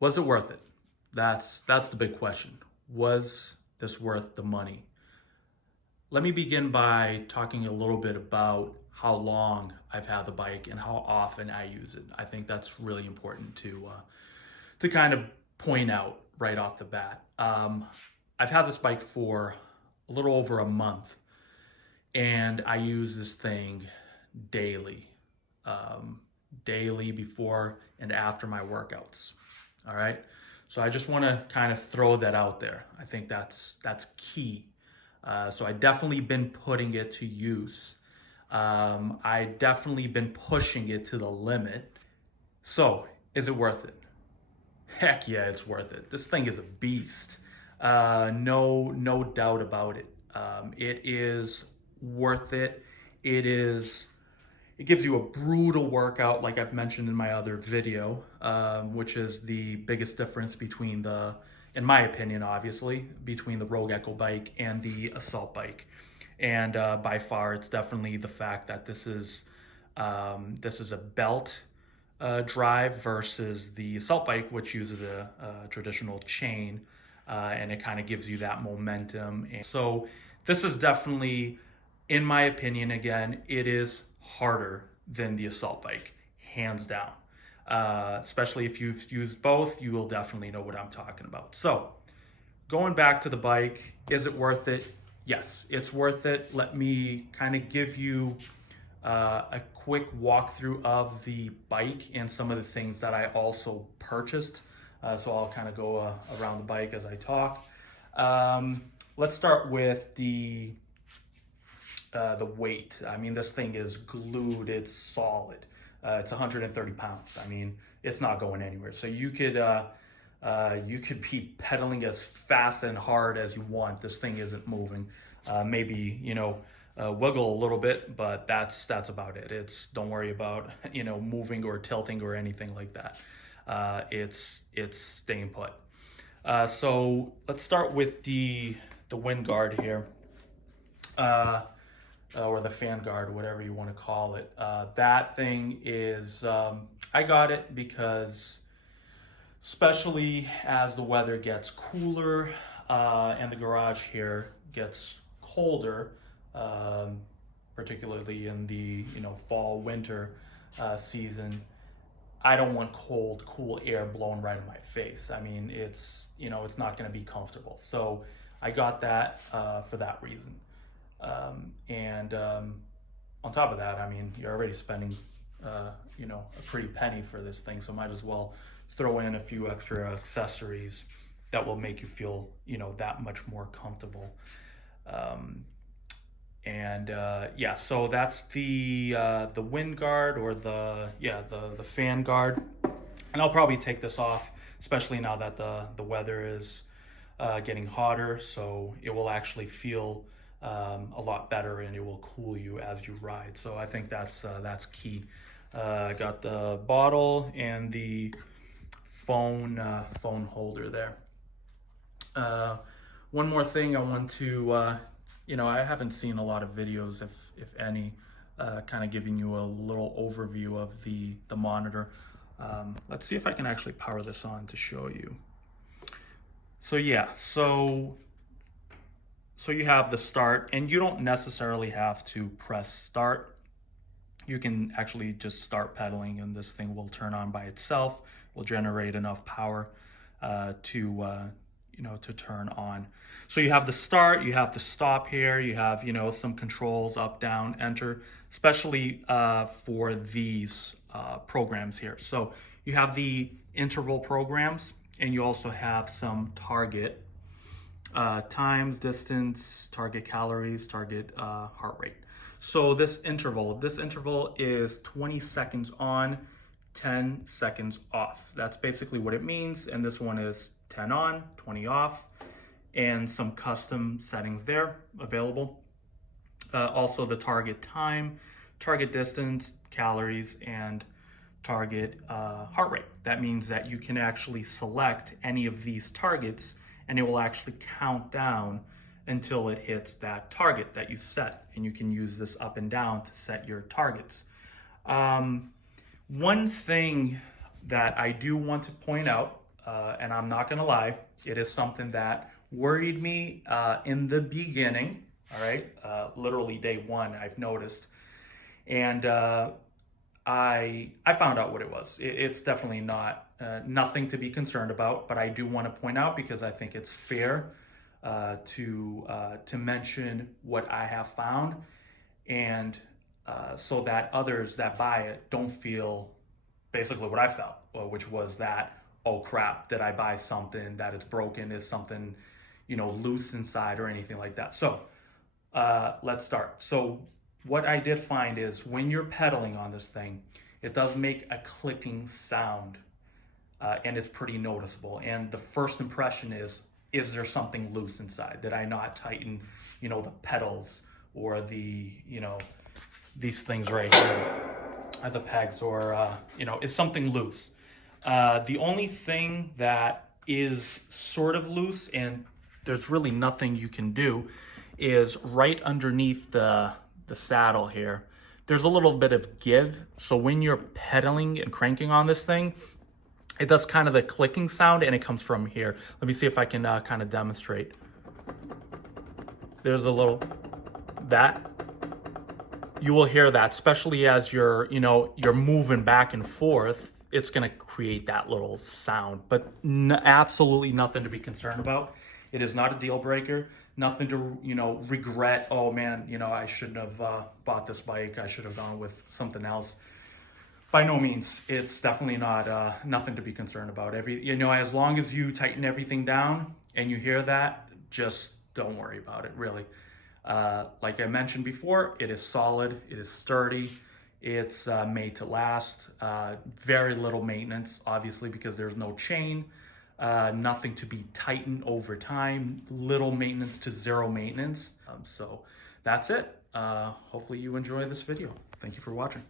Was it worth it? That's the big question. Was this worth the money? Let me begin by talking a little bit about how long I've had the bike and how often I use it. I think that's really important to kind of point out right off the bat. I've had this bike for a little over a month, and I use this thing daily, daily before and after my workouts. All right. So I just want to kind of throw that out there. I think that's key. So I definitely been putting it to use. I definitely been pushing it to the limit. So is it worth it? Heck yeah, it's worth it. This thing is a beast. No doubt about it. It is worth it. It gives you a brutal workout, like I've mentioned in my other video, which is the biggest difference between in my opinion, obviously, between the Rogue Echo bike and the Assault bike. And by far, it's definitely the fact that this is a belt drive versus the Assault bike, which uses a traditional chain, and it kind of gives you that momentum. And so this is definitely, in my opinion, again, it is harder than the Assault bike, hands down. Especially if you've used both, you will definitely know what I'm talking about. So going back to the bike, is it worth it? Yes, it's worth it. Let me kind of give you a quick walkthrough of the bike and some of the things that I also purchased. So I'll kind of go around the bike as I talk. Let's start with the weight. I mean, this thing is glued, it's solid. It's 130 pounds. I mean, it's not going anywhere. So you could be pedaling as fast and hard as you want. This thing isn't moving. Maybe, wiggle a little bit, but that's about it. Don't worry about, moving or tilting or anything like that. It's staying put. So let's start with the wind guard here. Or the fan guard, whatever you want to call it. That thing is, I got it because, especially as the weather gets cooler and the garage here gets colder, particularly in the fall winter season, I don't want cool air blowing right in my face. I mean, it's not going to be comfortable. So I got that for that reason. And on top of that, I mean, you're already spending, a pretty penny for this thing, so might as well throw in a few extra accessories that will make you feel, that much more comfortable. Yeah, so that's the wind guard or the fan guard, and I'll probably take this off, especially now that the weather is getting hotter, so it will actually feel a lot better and it will cool you as you ride. So I think that's key. I got the bottle and the phone holder there. One more thing I want to, I haven't seen a lot of videos, if any, kind of giving you a little overview of the monitor. Let's see if I can actually power this on to show you. So yeah, so you have the start, and you don't necessarily have to press start. You can actually just start pedaling and this thing will turn on by itself, will generate enough power to turn on. So you have the start, you have the stop here, you have, some controls, up, down, enter, especially for these programs here. So you have the interval programs, and you also have some target times, distance, target calories, target heart rate. So this interval is 20 seconds on, 10 seconds off. That's basically what it means. And this one is 10 on, 20 off, and some custom settings there available. Also the target time, target distance, calories, and target heart rate. That means that you can actually select any of these targets and it will actually count down until it hits that target that you set. And you can use this up and down to set your targets. One thing that I do want to point out, and I'm not gonna lie, it is something that worried me in the beginning. All right, literally day one, I've noticed, and I found out what it was. It's definitely not nothing to be concerned about, but I do want to point out because I think it's fair to mention what I have found, and so that others that buy it don't feel basically what I felt, which was that, oh crap, did I buy something that it's broken? Is something, loose inside or anything like that? So let's start. So what I did find is when you're pedaling on this thing, it does make a clicking sound, and it's pretty noticeable. And the first impression is there something loose inside? Did I not tighten, the pedals or these things right here, the pegs, or, is something loose? The only thing that is sort of loose, and there's really nothing you can do, is right underneath the saddle here. There's a little bit of give. So when you're pedaling and cranking on this thing, it does kind of the clicking sound, and it comes from here. Let me see if I can kind of demonstrate. There's a little, that. You will hear that, especially as you're moving back and forth. It's gonna create that little sound, but absolutely nothing to be concerned about. It is not a deal breaker. Nothing to regret. Oh man, I shouldn't have bought this bike. I should have gone with something else. By no means. It's definitely not nothing to be concerned about. As long as you tighten everything down and you hear that, just don't worry about it. Really. Like I mentioned before, it is solid. It is sturdy. It's made to last. Very little maintenance, obviously, because there's no chain. Nothing to be tightened over time. Little maintenance to zero maintenance. So that's it. Hopefully you enjoy this video. Thank you for watching.